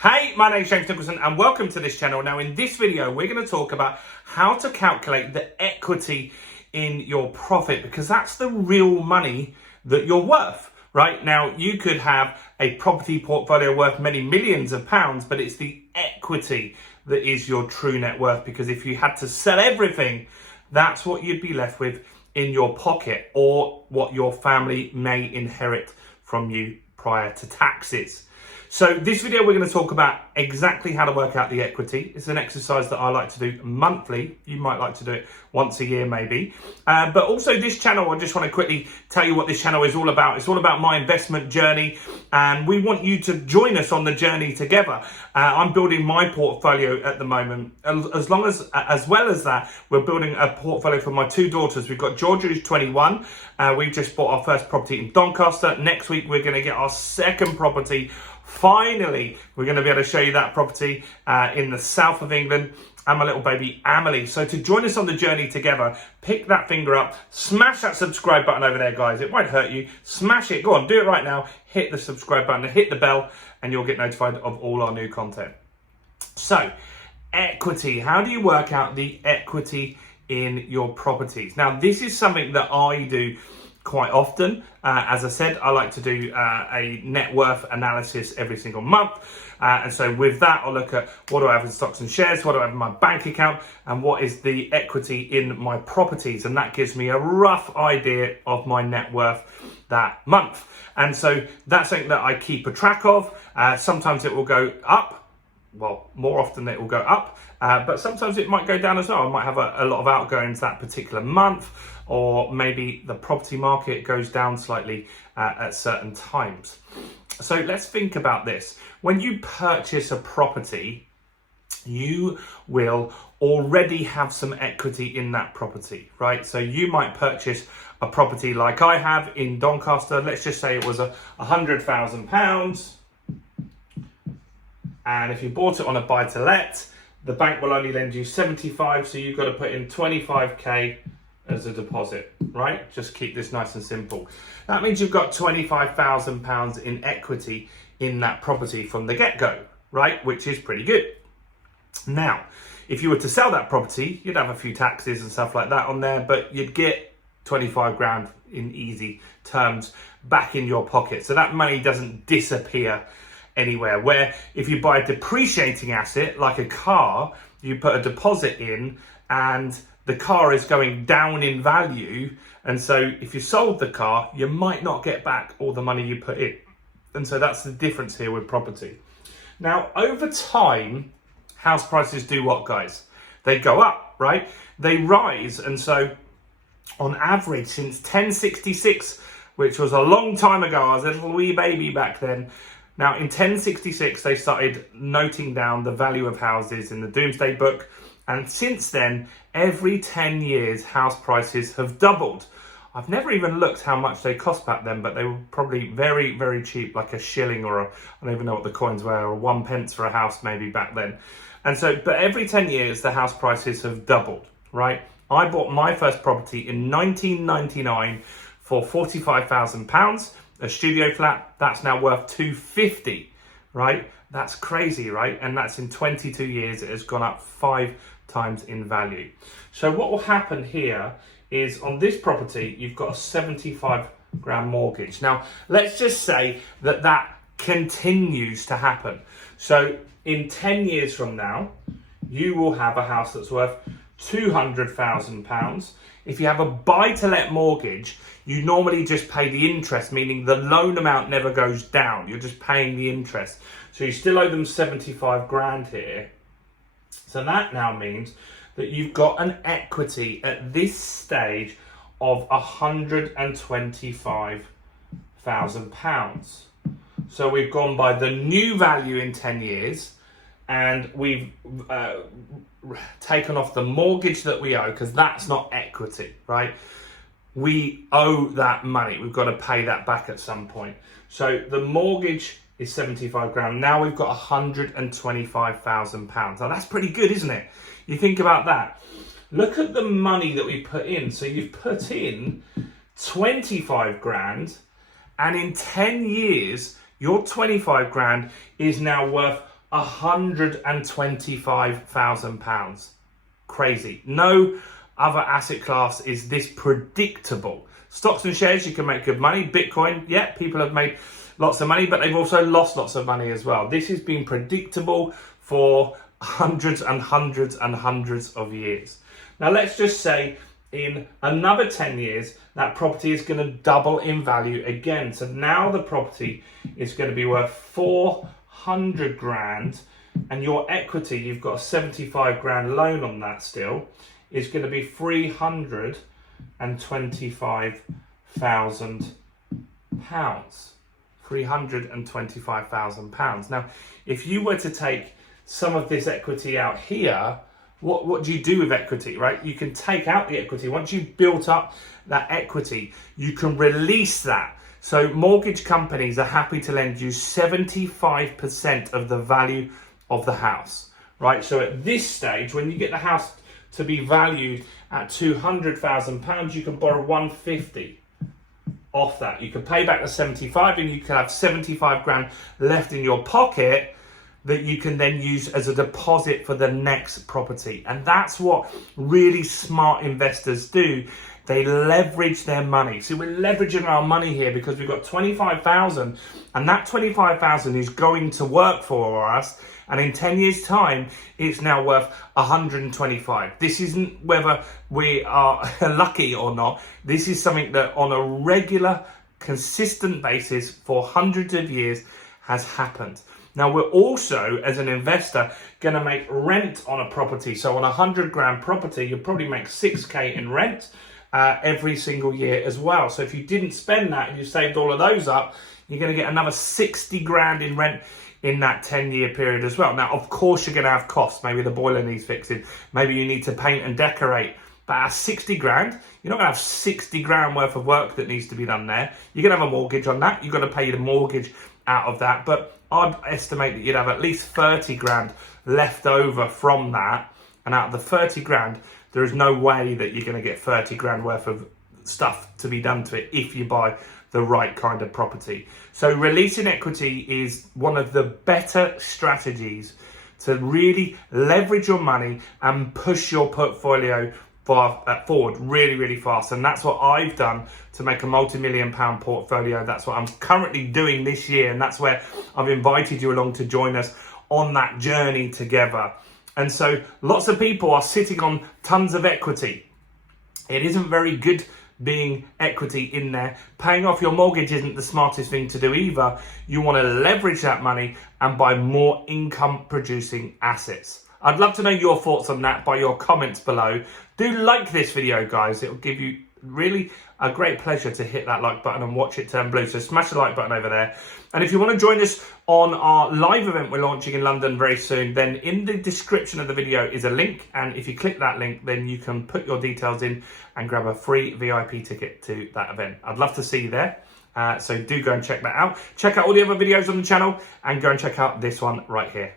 Hey, my name's James Nicholson and welcome to this channel. Now in this video, we're going to talk about how to calculate the equity in your profit, because that's the real money that you're worth, right? Now you could have a property portfolio worth many millions of pounds, but it's the equity that is your true net worth, because if you had to sell everything, that's what you'd be left with in your pocket, or what your family may inherit from you prior to taxes. So this video, we're going to talk about exactly how to work out the equity. It's an exercise that I like to do monthly. You might like to do it once a year maybe. But also this channel, I just want to quickly tell you what this channel is all about. It's all about my investment journey, and we want you to join us on the journey together. I'm building my portfolio at the moment. As well as that, we're building a portfolio for my two daughters. We've got Georgia, who's 21. We've just bought our first property in Doncaster. Next week, we're going to get our second property. Finally, we're going to be able to show you that property in the south of England, and my little baby Amelie. So to join us on the journey together, pick that finger up, smash that subscribe button over there, guys. It won't hurt you. Smash it. Go on, do it right now. Hit the subscribe button, hit the bell, and you'll get notified of all our new content. So, equity. How do you work out the equity in your properties? Now, this is something that I do quite often. As I said, I like to do a net worth analysis every single month. And so with that, I'll look at what do I have in stocks and shares, what do I have in my bank account, and what is the equity in my properties. And that gives me a rough idea of my net worth that month. And so that's something that I keep a track of. Sometimes it will go up. Well, more often it will go up, but sometimes it might go down as well. I might have a lot of outgoings that particular month, or maybe the property market goes down slightly at certain times. So let's think about this. When you purchase a property, you will already have some equity in that property, right? So you might purchase a property like I have in Doncaster. Let's just say it was £100,000. And if you bought it on a buy-to-let, the bank will only lend you 75, so you've got to put in 25k as a deposit, right? Just keep this nice and simple. That means you've got £25,000 in equity in that property from the get-go, right? Which is pretty good. Now, if you were to sell that property, you'd have a few taxes and stuff like that on there, but you'd get 25 grand in easy terms back in your pocket. So that money doesn't disappear anywhere. Where if you buy a depreciating asset like a car, you put a deposit in and the car is going down in value, and so if you sold the car, you might not get back all the money you put in. And so that's the difference here with property. Now, over time, house prices do what, guys? They go up, right? They rise. And so on average, since 1066, which was a long time ago, I was a little wee baby back then. Now, in 1066, they started noting down the value of houses in the Domesday Book. And since then, every 10 years, house prices have doubled. I've never even looked how much they cost back then, but they were probably very, very cheap, like a shilling or I don't even know what the coins were, or 1 pence for a house maybe back then. And so, but every 10 years, the house prices have doubled, right? I bought my first property in 1999 for £45,000. A studio flat, that's now worth £250, right? That's crazy, right? And that's in 22 years, it has gone up 5 times in value. So what will happen here is on this property, you've got a 75 grand mortgage. Now, let's just say that that continues to happen. So in 10 years from now, you will have a house that's worth £200,000. If you have a buy-to-let mortgage, you normally just pay the interest, meaning the loan amount never goes down. You're just paying the interest. So you still owe them 75 grand here. So that now means that you've got an equity at this stage of £125,000. So we've gone by the new value in 10 years, and we've taken off the mortgage that we owe, because that's not equity, right? We owe that money. We've got to pay that back at some point. So the mortgage is 75 grand. Now we've got £125,000. Now that's pretty good, isn't it? You think about that. Look at the money that we put in. So you've put in 25 grand, and in 10 years, your 25 grand is now worth £125,000. Crazy. No other asset class is this predictable. Stocks and shares, you can make good money. Bitcoin, yeah, people have made lots of money, but they've also lost lots of money as well. This has been predictable for hundreds and hundreds and hundreds of years. Now, let's just say in another 10 years, that property is going to double in value again. So now the property is going to be worth 400 grand, and your equity, you've got a 75 grand loan on that still, is going to be £325,000. £325,000. Now, if you were to take some of this equity out here, what do you do with equity, right? You can take out the equity. Once you've built up that equity, you can release that. So mortgage companies are happy to lend you 75% of the value of the house, right? So at this stage, when you get the house to be valued at £200,000, you can borrow 150 off that. You can pay back the 75 and you can have 75 grand left in your pocket that you can then use as a deposit for the next property. And that's what really smart investors do. They leverage their money. So we're leveraging our money here because we've got 25,000, and that 25,000 is going to work for us. And in 10 years' time, it's now worth 125. This isn't whether we are lucky or not. This is something that on a regular, consistent basis for hundreds of years has happened. Now, we're also, as an investor, going to make rent on a property. So on a 100 grand property, you'll probably make 6K in rent every single year as well. So if you didn't spend that and you saved all of those up, you're going to get another 60 grand in rent in that 10-year period as well. Now, of course, you're going to have costs. Maybe the boiler needs fixing. Maybe you need to paint and decorate. But at 60 grand, you're not going to have 60 grand worth of work that needs to be done there. You're going to have a mortgage on that. You've got to pay the mortgage out of that. But I'd estimate that you'd have at least 30 grand left over from that. And out of the 30 grand, there is no way that you're going to get 30 grand worth of stuff to be done to it if you buy the right kind of property. So releasing equity is one of the better strategies to really leverage your money and push your portfolio forward really, really fast. And that's what I've done to make a multi-million pound portfolio. That's what I'm currently doing this year. And that's where I've invited you along to join us on that journey together. And so lots of people are sitting on tons of equity. It isn't very good being equity in there. Paying off your mortgage isn't the smartest thing to do either. You want to leverage that money and buy more income producing assets. I'd love to know your thoughts on that by your comments below. Do like this video, guys. It will give you really a great pleasure to hit that like button and watch it turn blue. So smash the like button over there. And if you want to join us on our live event we're launching in London very soon, then in the description of the video is a link. And if you click that link, then you can put your details in and grab a free VIP ticket to that event. I'd love to see you there. So do go and check that out. Check out all the other videos on the channel and go and check out this one right here.